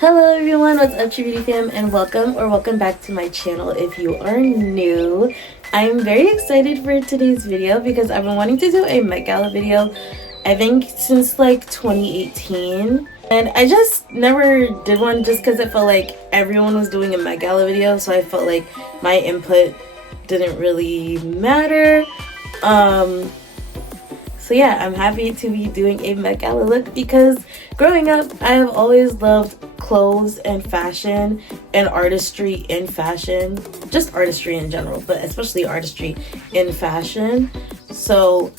Hello everyone, what's up Beauty fam, and welcome back to my channel if you are new. I'm very excited for today's video because I've been wanting to do a Met Gala video I think since like 2018, and I just never did one just because it felt like everyone was doing a Met Gala video, so I felt like my input didn't really matter. So yeah, I'm happy to be doing a Met Gala look because growing up, I have always loved clothes and fashion and artistry in fashion. Just artistry in general, but especially artistry in fashion. So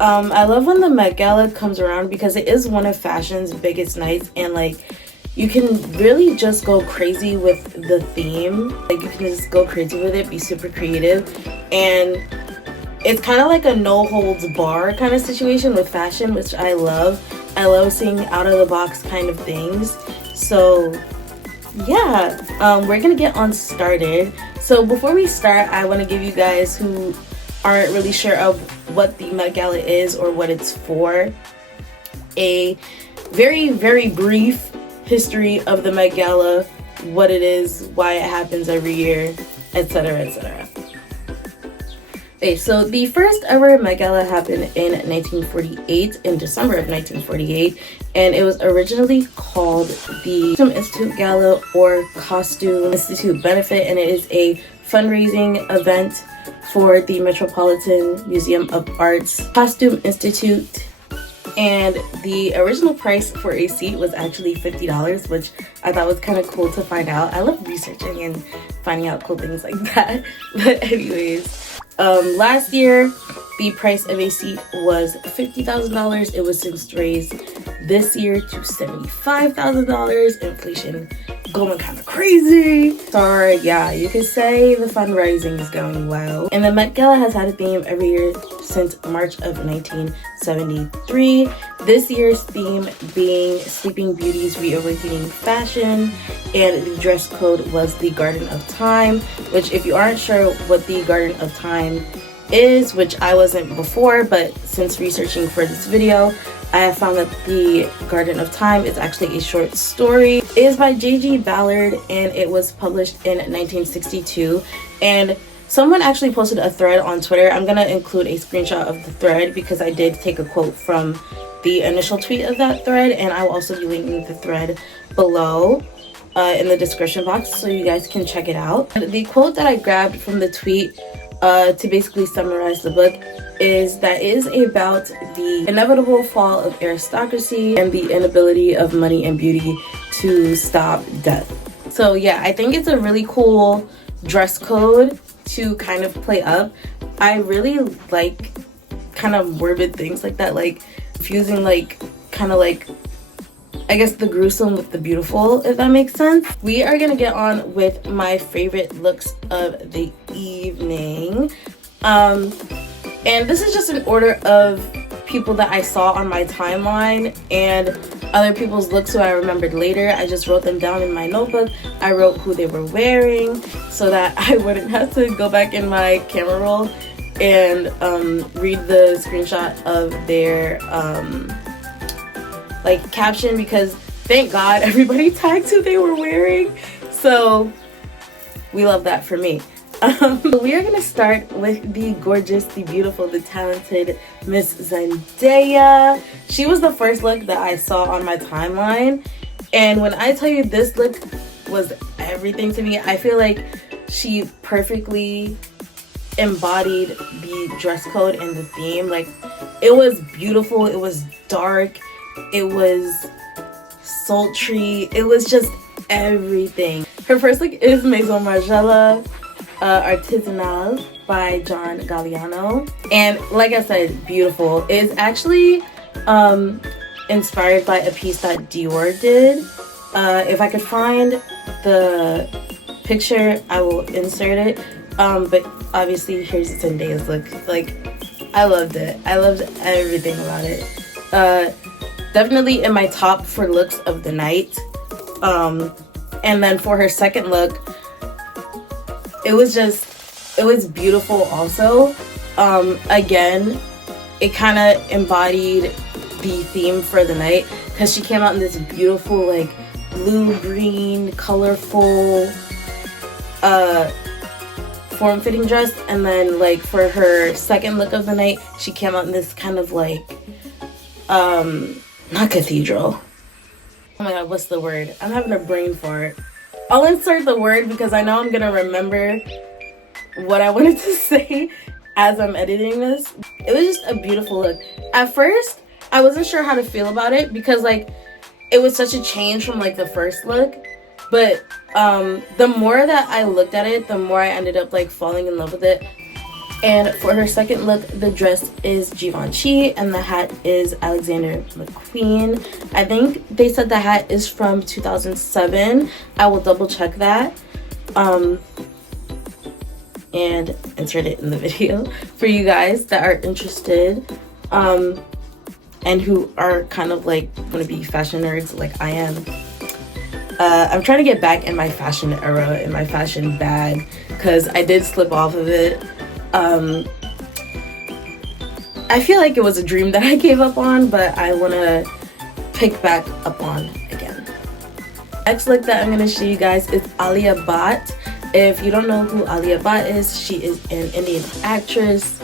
I love when the Met Gala comes around because it is one of fashion's biggest nights, and like you can really just go crazy with the theme. Like you can just go crazy with it, be super creative, and it's kind of like a no holds bar kind of situation with fashion, which I love. I love seeing out of the box kind of things. So yeah, we're gonna get on started. So before we start, I want to give you guys who aren't really sure of what the Met Gala is or what it's for a very brief history of the Met Gala, what it is, why it happens every year, etc, etc. Okay, so the first ever Met Gala happened in 1948, in December of 1948, and it was originally called the Costume Institute Gala or Costume Institute Benefit, and it is a fundraising event for the Metropolitan Museum of Art's Costume Institute. And the original price for a seat was actually $50, which I thought was kind of cool to find out. I love researching and finding out cool things like that. But anyways, last year the price of a seat was $50,000. It was since raised this year to $75,000. Inflation going kind of crazy. So yeah, you could say the fundraising is going well. And the Met Gala has had a theme every year since March of 1973. This year's theme being Sleeping Beauty's Reawakening Fashion, and the dress code was the Garden of Time, which if you aren't sure what the Garden of Time is, which I wasn't before, but since researching for this video, I have found that the Garden of Time is actually a short story. It is by J.G. Ballard, and it was published in 1962. And someone actually posted a thread on Twitter. I'm gonna include a screenshot of the thread because I did take a quote from the initial tweet of that thread, and I will also be linking the thread below in the description box so you guys can check it out. The quote that I grabbed from the tweet to basically summarize the book is that it is about the inevitable fall of aristocracy and the inability of money and beauty to stop death. So yeah, I think it's a really cool dress code to kind of play up. I really like kind of morbid things like that, like fusing like kind of like, I guess, the gruesome with the beautiful, if that makes sense. We are gonna get on with my favorite looks of the evening. And this is just an order of people that I saw on my timeline and other people's looks who I remembered later. I just wrote them down in my notebook. I wrote who they were wearing so that I wouldn't have to go back in my camera roll and read the screenshot of their like caption, because thank God everybody tagged who they were wearing. So we love that for me. We are gonna start with the gorgeous, the beautiful, the talented Miss Zendaya. She was the first look that I saw on my timeline, and when I tell you this look was everything to me, I feel like she perfectly embodied the dress code and the theme. Like, it was beautiful, it was dark, it was sultry, it was just everything. Her first look is Maison Margiela Artisanal by John Galliano, and like I said, beautiful. It's actually inspired by a piece that Dior did. If I could find the picture, I will insert it. But obviously here's Zendaya's look. Like, I loved it. I loved everything about it. Definitely in my top for looks of the night. And then for her second look, it was beautiful also. Again, it kind of embodied the theme for the night because she came out in this beautiful like blue, green, colorful form-fitting dress. And then like for her second look of the night, she came out in this kind of like not cathedral. Oh my god, what's the word? I'm having a brain fart. I'll insert the word because I know I'm gonna remember what I wanted to say as I'm editing this. It was just a beautiful look. At first, I wasn't sure how to feel about it because like it was such a change from like the first look. But the more that I looked at it, the more I ended up like falling in love with it. And for her second look, the dress is Givenchy and the hat is Alexander McQueen. I think they said the hat is from 2007. I will double check that and insert it in the video for you guys that are interested and who are kind of like want to be fashion nerds like I am. I'm trying to get back in my fashion era, in my fashion bag, because I did slip off of it. I feel like it was a dream that I gave up on, but I want to pick back up on again. Next look that I'm going to show you guys is Alia Bhatt. If you don't know who Alia Bhatt is, she is an Indian actress.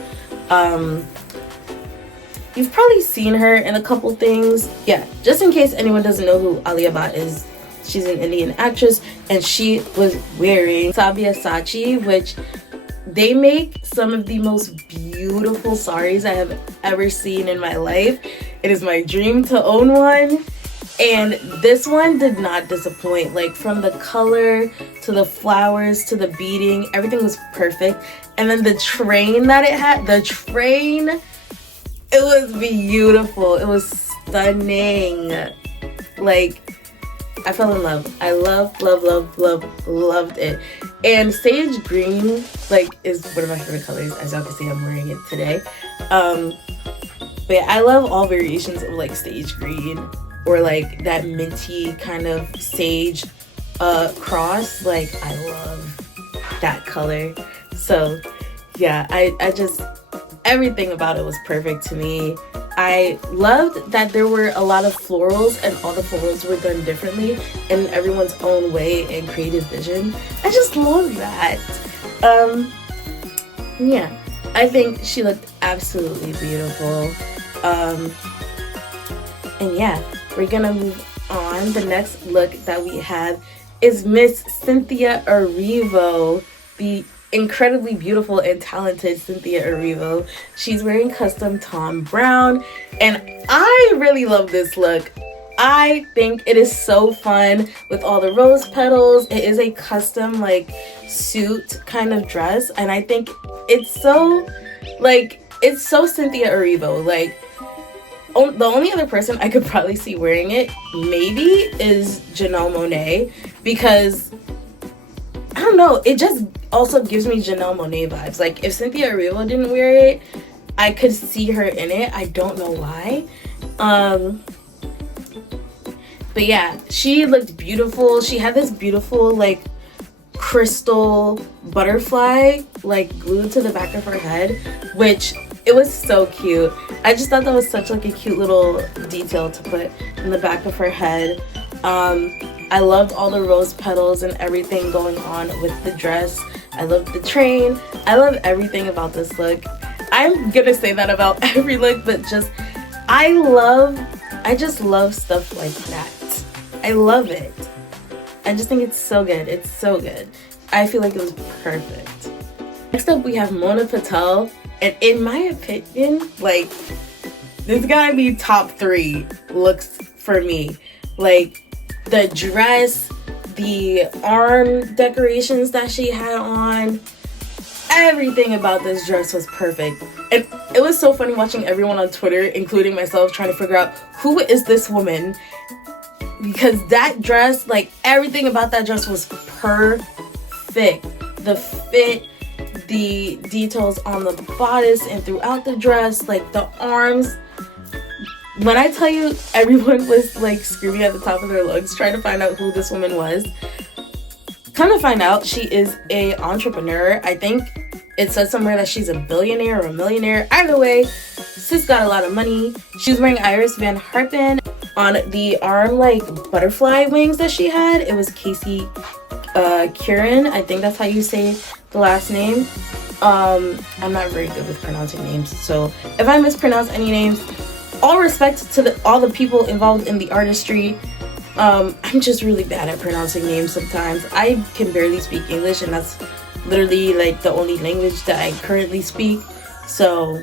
You've probably seen her in a couple things. Yeah, just in case anyone doesn't know who Alia Bhatt is, she's an Indian actress, and she was wearing Sabyasachi, which they make some of the most beautiful saris I have ever seen in my life. It is my dream to own one, and this one did not disappoint. Like from the color to the flowers to the beading, everything was perfect. And then the train that it had, it was beautiful. It was stunning. Like, I fell in love. I loved it. And sage green, like, is one of my favorite colors. As y'all can see, I'm wearing it today. But yeah, I love all variations of like sage green or like that minty kind of sage cross. Like, I love that color. So yeah, I just, everything about it was perfect to me. I loved that there were a lot of florals and all the florals were done differently in everyone's own way and creative vision. I just love that. Yeah, I think she looked absolutely beautiful. And yeah, we're gonna move on. The next look that we have is Miss Cynthia Erivo, the incredibly beautiful and talented Cynthia Erivo. She's wearing custom Tom Brown, and I really love this look. I think it is so fun with all the rose petals. It is a custom like suit kind of dress, and I think it's so Cynthia Erivo. Like, the only other person I could probably see wearing it maybe is Janelle Monáe, because I don't know, it just also gives me Janelle Monáe vibes. Like, if Cynthia Erivo didn't wear it, I could see her in it. I don't know why. But yeah, she looked beautiful. She had this beautiful like crystal butterfly like glued to the back of her head, which it was so cute. I just thought that was such like a cute little detail to put in the back of her head. I loved all the rose petals and everything going on with the dress. I loved the train. I love everything about this look. I'm gonna say that about every look, but just I just love stuff like that. I love it. I just think it's so good. It's so good. I feel like it was perfect. Next up, we have Mona Patel, and in my opinion, like, this gotta be top 3 looks for me. Like, the dress, the arm decorations that she had on, everything about this dress was perfect. And it was so funny watching everyone on Twitter, including myself, trying to figure out who is this woman, because that dress, like, everything about that dress was perfect. The fit, the details on the bodice and throughout the dress, like the arms. When I tell you everyone was like screaming at the top of their lungs trying to find out who this woman was, come to find out she is a entrepreneur. I think it said somewhere that she's a billionaire or a millionaire. Either way, sis got a lot of money. She's wearing Iris Van Herpen. On the arm, like, butterfly wings that she had, it was Casey Kieran. I think that's how you say the last name. I'm not very good with pronouncing names, so if I mispronounce any names, all respect to all the people involved in the artistry. I'm just really bad at pronouncing names sometimes. I can barely speak English, and that's literally like the only language that I currently speak. So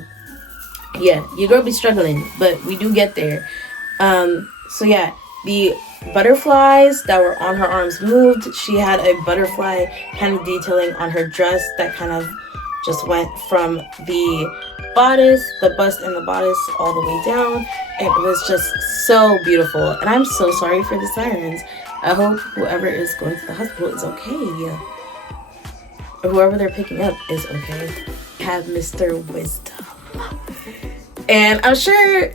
yeah, your girl be struggling, but we do get there. So yeah, the butterflies that were on her arms moved. She had a butterfly kind of detailing on her dress that kind of just went from the bodice, the bust and the bodice, all the way down. It was just so beautiful, and I'm so sorry for the sirens. I hope whoever is going to the hospital is okay, or whoever they're picking up is okay. Have Mr. Wisdom, and I'm sure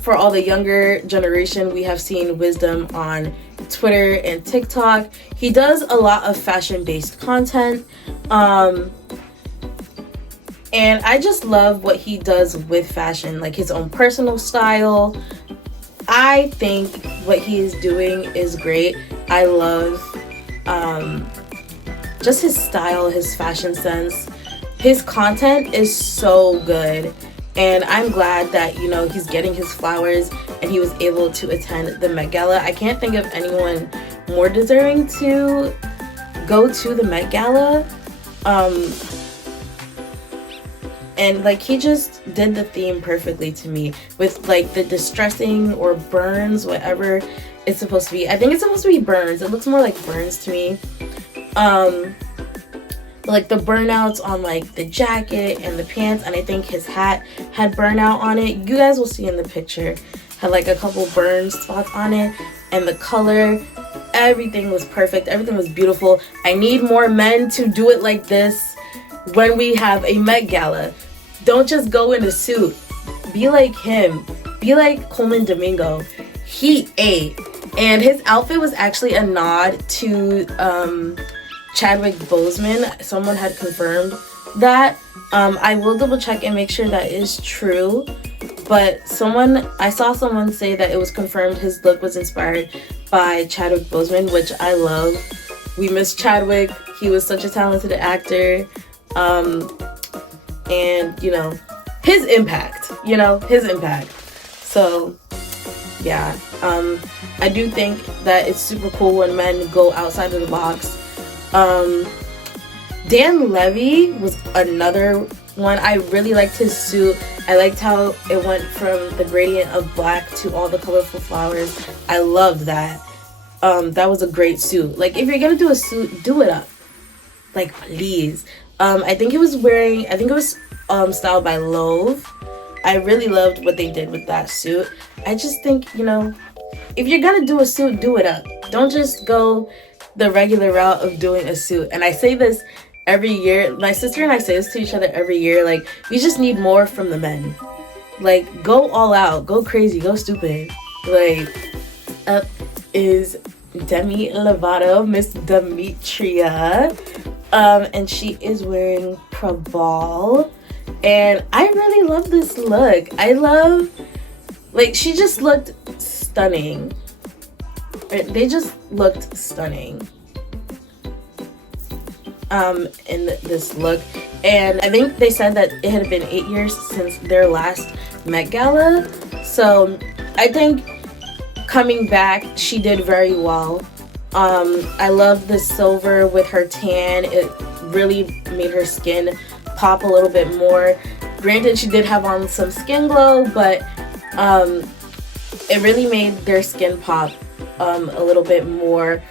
for all the younger generation, we have seen Wisdom on Twitter and TikTok. He does a lot of fashion-based content. And I just love what he does with fashion, like his own personal style. I think what he is doing is great. I love just his style, his fashion sense. His content is so good. And I'm glad that, you know, he's getting his flowers and he was able to attend the Met Gala. I can't think of anyone more deserving to go to the Met Gala. And like, he just did the theme perfectly to me with like the distressing or burns, whatever it's supposed to be. I think it's supposed to be burns. It looks more like burns to me. Like the burnouts on like the jacket and the pants, and I think his hat had burnout on it. You guys will see in the picture, had like a couple burn spots on it, and the color, everything was perfect. Everything was beautiful. I need more men to do it like this when we have a Met Gala. Don't just go in a suit. Be like him. Be like Coleman Domingo. He ate. And his outfit was actually a nod to Chadwick Boseman. Someone had confirmed that. I will double check and make sure that is true. But I saw someone say that it was confirmed his look was inspired by Chadwick Boseman, which I love. We miss Chadwick. He was such a talented actor. And, you know, his impact. So, yeah. I do think that it's super cool when men go outside of the box. Dan Levy was another one. I really liked his suit. I liked how it went from the gradient of black to all the colorful flowers. I loved that. That was a great suit. Like, if you're gonna do a suit, do it up. Like, please. I think it was styled by Love. I really loved what they did with that suit. I just think, you know, if you're gonna do a suit, do it up. Don't just go the regular route of doing a suit. And I say this every year. My sister and I say this to each other every year. Like, we just need more from the men. Like, go all out. Go crazy. Go stupid. Like, up is Demi Lovato, Miss Demetria. And she is wearing Prabal. And I really love this look. Like, she just looked stunning. They just looked stunning in this look. And I think they said that it had been 8 years since their last Met Gala. So I think coming back, she did very well. I love the silver with her tan. It really made her skin pop a little bit more. Granted, she did have on some skin glow, but it really made their skin pop a little bit more.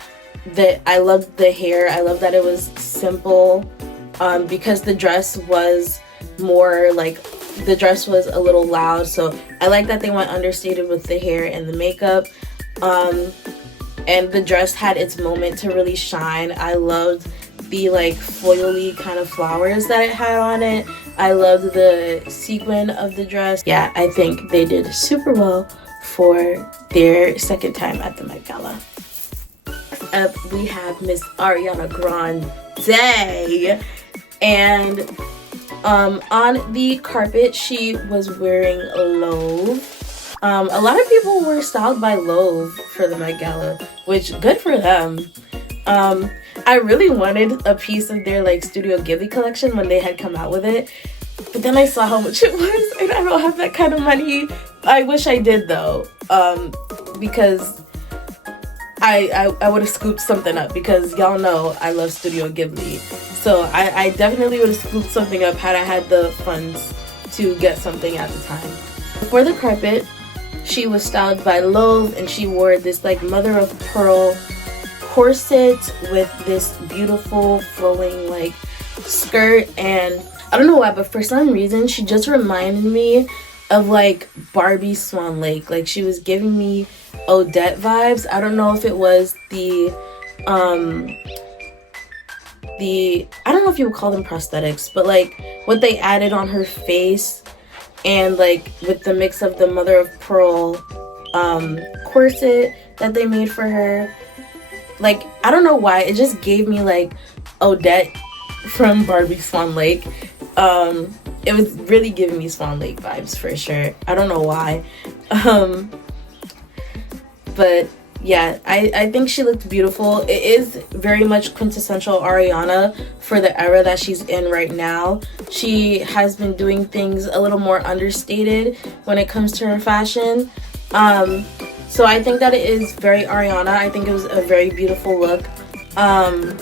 I loved the hair. I love that it was simple, because the dress was more like, the dress was a little loud, so I like that they went understated with the hair and the makeup. And the dress had its moment to really shine. I loved the like foily kind of flowers that it had on it. I loved the sequin of the dress. Yeah, I think they did super well for their second time at the Met Gala. Next up, we have Miss Ariana Grande. And on the carpet, she was wearing Love. A lot of people were styled by Loewe for the Met Gala, which good for them. I really wanted a piece of their like Studio Ghibli collection when they had come out with it, but then I saw how much it was, and I don't have that kind of money. I wish I did though, because I would have scooped something up, because y'all know I love Studio Ghibli. So I definitely would have scooped something up had I had the funds to get something at the time. For the carpet, she was styled by Loewe, and she wore this like mother of pearl corset with this beautiful flowing like skirt. And I don't know why, but for some reason she just reminded me of like Barbie Swan Lake. Like she was giving me Odette vibes. I don't know if it was the I don't know if you would call them prosthetics, but like what they added on her face, and like with the mix of the mother of pearl corset that they made for her. Like, I don't know why, it just gave me like Odette from Barbie Swan Lake. It was really giving me Swan Lake vibes for sure. I don't know why. But yeah, I think she looked beautiful. It is very much quintessential Ariana for the era that she's in right now. She has been doing things a little more understated when it comes to her fashion. So I think that it is very Ariana. I think it was a very beautiful look. And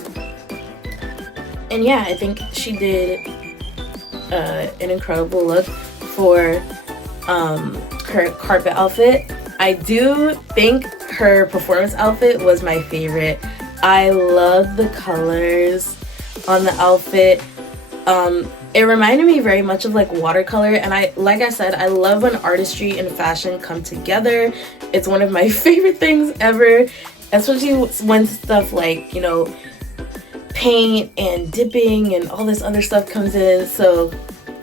yeah, I think she did an incredible look for her carpet outfit. I do think her performance outfit was my favorite. I love the colors on the outfit. It reminded me very much of like watercolor, and like I said, I love when artistry and fashion come together. It's one of my favorite things ever, especially when stuff like, you know, paint and dipping and all this other stuff comes in. So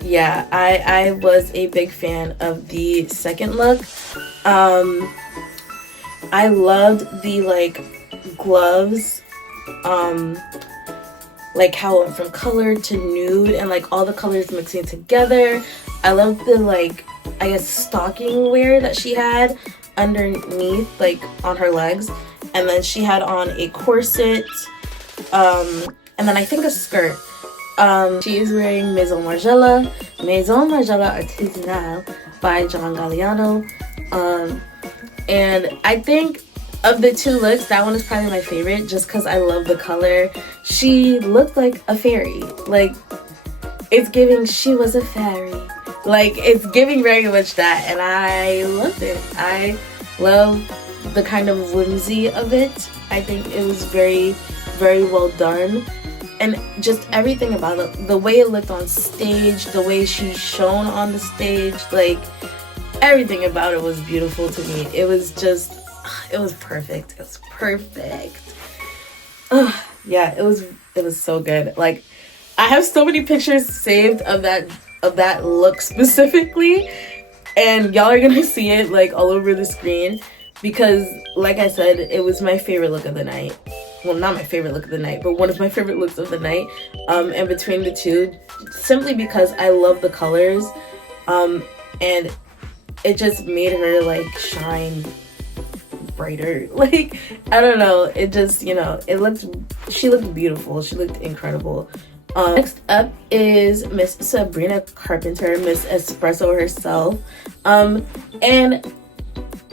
yeah, I was a big fan of the second look. I loved the like gloves, like how it went from color to nude and like all the colors mixing together. I loved the like, I guess, stocking wear that she had underneath, like on her legs, and then she had on a corset, and then I think a skirt. She is wearing Maison Margiela Artisanale by John Galliano. And I think of the two looks, that one is probably my favorite just because I love the color. She looked like a fairy. Like, it's giving she was a fairy. Like, it's giving very much that, and I loved it. I love the kind of whimsy of it. I think it was very, very well done. And just everything about it, the way it looked on stage, the way she shone on the stage, like, everything about it was beautiful to me. It was just, it was perfect. It was perfect. Yeah, it was so good. Like, I have so many pictures saved of that look specifically, and y'all are gonna see it like all over the screen, because like I said, it was my favorite look of the night. Well, not my favorite look of the night, but one of my favorite looks of the night. And between the two, simply because I love the colors, and it just made her like shine brighter. Like, I don't know, it just, you know, she looked beautiful. She looked incredible. Next up is Miss Sabrina Carpenter, Miss Espresso herself, and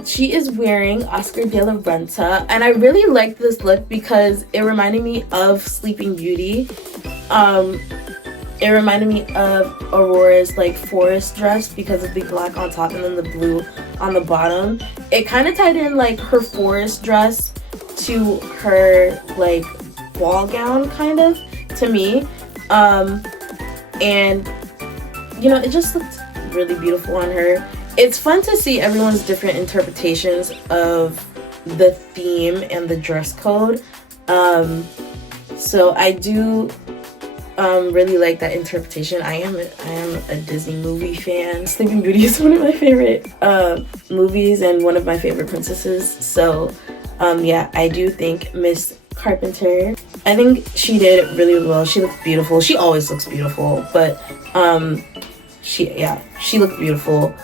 she is wearing Oscar de la Renta, and I really liked this look because it reminded me of Sleeping Beauty. It reminded me of Aurora's like forest dress because of the black on top and then the blue on the bottom. It kind of tied in like her forest dress to her like ball gown kind of, to me. And you know, it just looked really beautiful on her. It's fun to see everyone's different interpretations of the theme and the dress code. So I do really like that interpretation. I am a Disney movie fan. Sleeping Beauty is one of my favorite movies and one of my favorite princesses. So yeah, I do think Miss Carpenter, I think she did really well. She looks beautiful. She always looks beautiful, but she looked beautiful.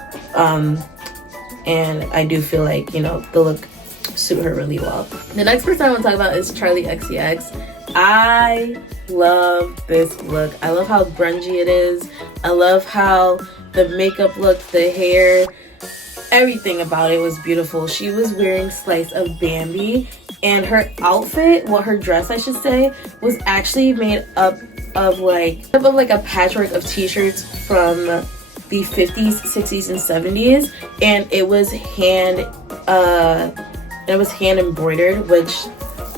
and I do feel like, you know, the look suit her really well. The next person I want to talk about is Charlie XCX. I love this look. I love how grungy it is. I love how the makeup look, the hair, everything about it was beautiful. She was wearing Slice of Bambi, and her outfit, well, her dress I should say, was actually made up of like a patchwork of t-shirts from the 50s, 60s, and 70s, and it was hand embroidered, which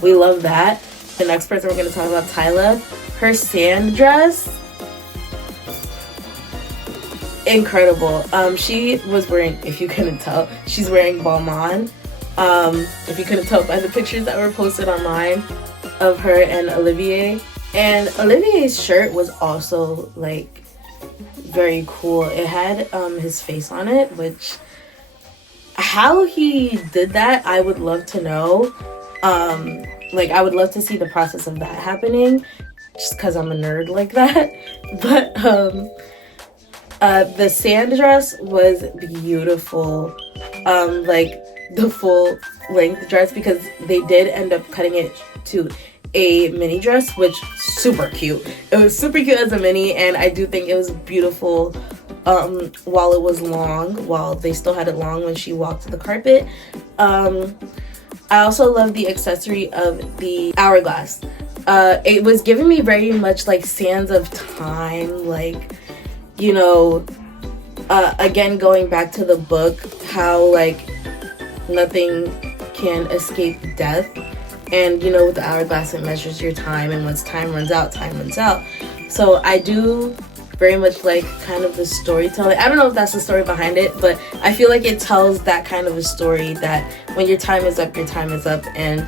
we love that. The next person we're going to talk about, Tyla. Her sand dress, incredible. She was wearing, if you couldn't tell, she's wearing Balmain. If you couldn't tell by the pictures that were posted online of her and Olivier. And Olivier's shirt was also like very cool. It had his face on it, which how he did that, I would love to know. Like, I would love to see the process of that happening, just because I'm a nerd like that. But the sand dress was beautiful. Like the full length dress, because they did end up cutting it to a mini dress, which super cute. It was super cute as a mini, and I do think it was beautiful while it was long, while they still had it long when she walked the carpet. I also love the accessory of the hourglass. It was giving me very much like Sands of Time, like, you know, again, going back to the book, how like nothing can escape death. And, you know, with the hourglass, it measures your time, and once time runs out, time runs out. So I do very much like kind of the storytelling. I don't know if that's the story behind it, but I feel like it tells that kind of a story, that when your time is up, your time is up, and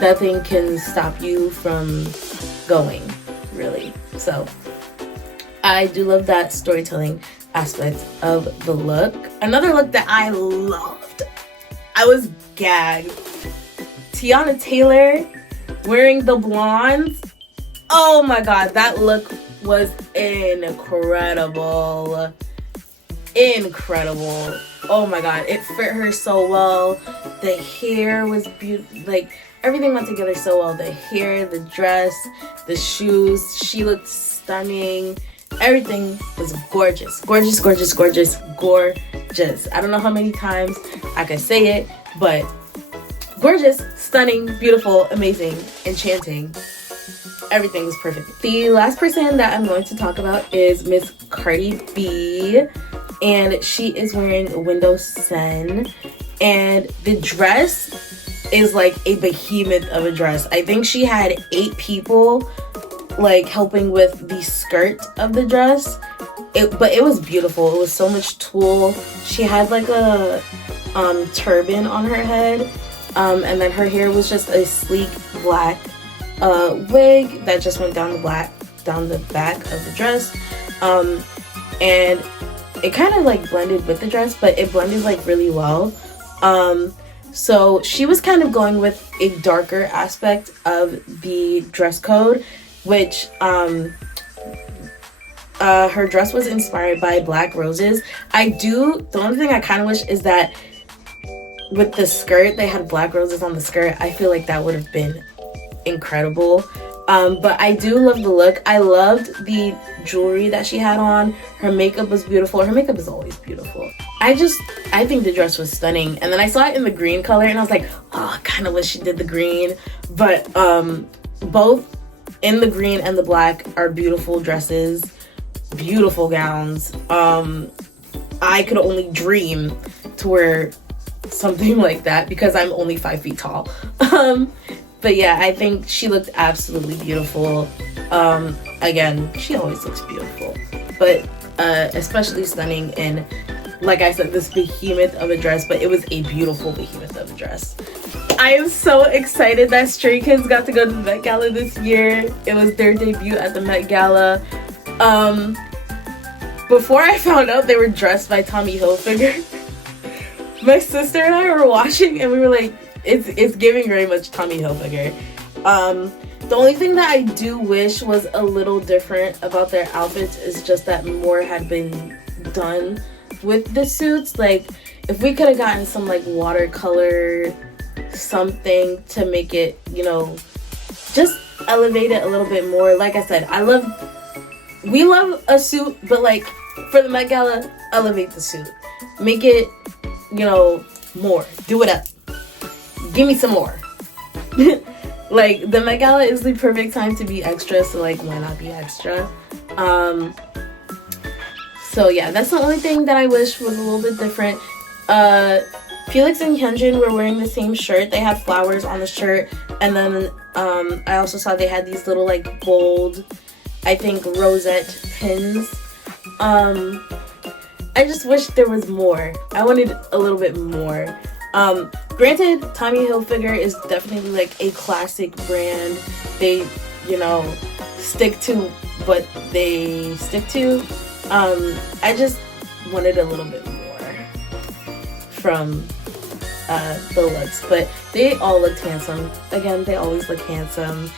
nothing can stop you from going, really. So I do love that storytelling aspect of the look. Another look that I loved, I was gagged. Tiana Taylor wearing the blondes. Oh my god, that look was incredible. Incredible. Oh my god, it fit her so well. The hair was beautiful. Like, everything went together so well. The hair, the dress, the shoes. She looked stunning. Everything was gorgeous. Gorgeous, gorgeous, gorgeous, gorgeous. I don't know how many times I could say it, but gorgeous, stunning, beautiful, amazing, enchanting. Everything was perfect. The last person that I'm going to talk about is Miss Cardi B, and she is wearing Window Sen, and the dress is like a behemoth of a dress. I think she had 8 people like helping with the skirt of the dress. But it was beautiful. It was so much tulle. She had like a turban on her head. And then her hair was just a sleek black wig that just went down the back of the dress. And it kind of like blended with the dress, but it blended like really well. So she was kind of going with a darker aspect of the dress code, which her dress was inspired by Black Roses. The only thing I kind of wish is that with the skirt, they had Black Roses on the skirt. I feel like that would have been incredible. But I do love the look. I loved the jewelry that she had on. Her makeup was beautiful. Her makeup is always beautiful. I think the dress was stunning. And then I saw it in the green color, and I was like, oh, I kind of wish she did the green. But both in the green and the black are beautiful dresses, beautiful gowns. I could only dream to wear something like that because I'm only 5 feet tall. But yeah, I think she looked absolutely beautiful. Again, she always looks beautiful, but especially stunning in, like I said, this behemoth of a dress. But it was a beautiful behemoth of a dress. I am so excited that Stray Kids got to go to the Met Gala this year. It was their debut at the Met Gala. Before I found out they were dressed by Tommy Hilfiger, my sister and I were watching, and we were like, it's giving very much Tommy Hilfiger. The only thing that I do wish was a little different about their outfits is just that more had been done with the suits. Like, if we could have gotten some like watercolor something to make it, you know, just elevate it a little bit more. Like I said, we love a suit, but like for the Met Gala, elevate the suit. Make it, you know, more. Do it up. Give me some more. Like, the Met Gala is the perfect time to be extra, so like, why not be extra? So yeah, that's the only thing that I wish was a little bit different. Felix and Hyunjin were wearing the same shirt. They had flowers on the shirt, and then I also saw they had these little like gold, I think, rosette pins. I just wish there was more. I wanted a little bit more. Granted, Tommy Hilfiger is definitely like a classic brand. They, you know, stick to what they stick to. I just wanted a little bit more from the looks, but they all looked handsome. Again, they always look handsome.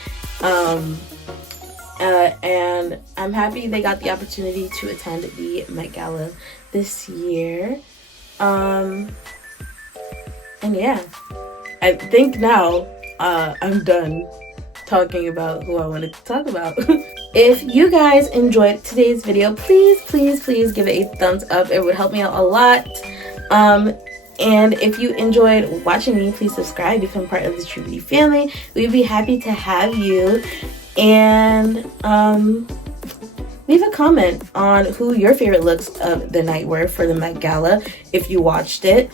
And I'm happy they got the opportunity to attend the Met Gala this year. And yeah, I think now I'm done talking about who I wanted to talk about. If you guys enjoyed today's video, please give it a thumbs up. It would help me out a lot. And if you enjoyed watching me, please subscribe, become part of the True Beauty family. We'd be happy to have you. And leave a comment on who your favorite looks of the night were for the Met Gala, if you watched it.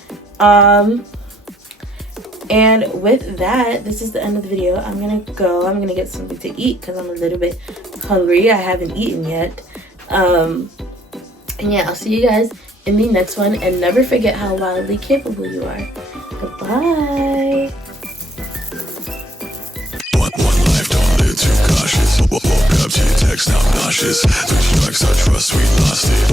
And with that, this is the end of the video. I'm gonna go. I'm gonna get something to eat because I'm a little bit hungry. I haven't eaten yet. And yeah, I'll see you guys in the next one. And never forget how wildly capable you are. Goodbye. One life, don't live too cautious. Woke up to your text, now nauseous. Switch drugs, I trust, we lost it.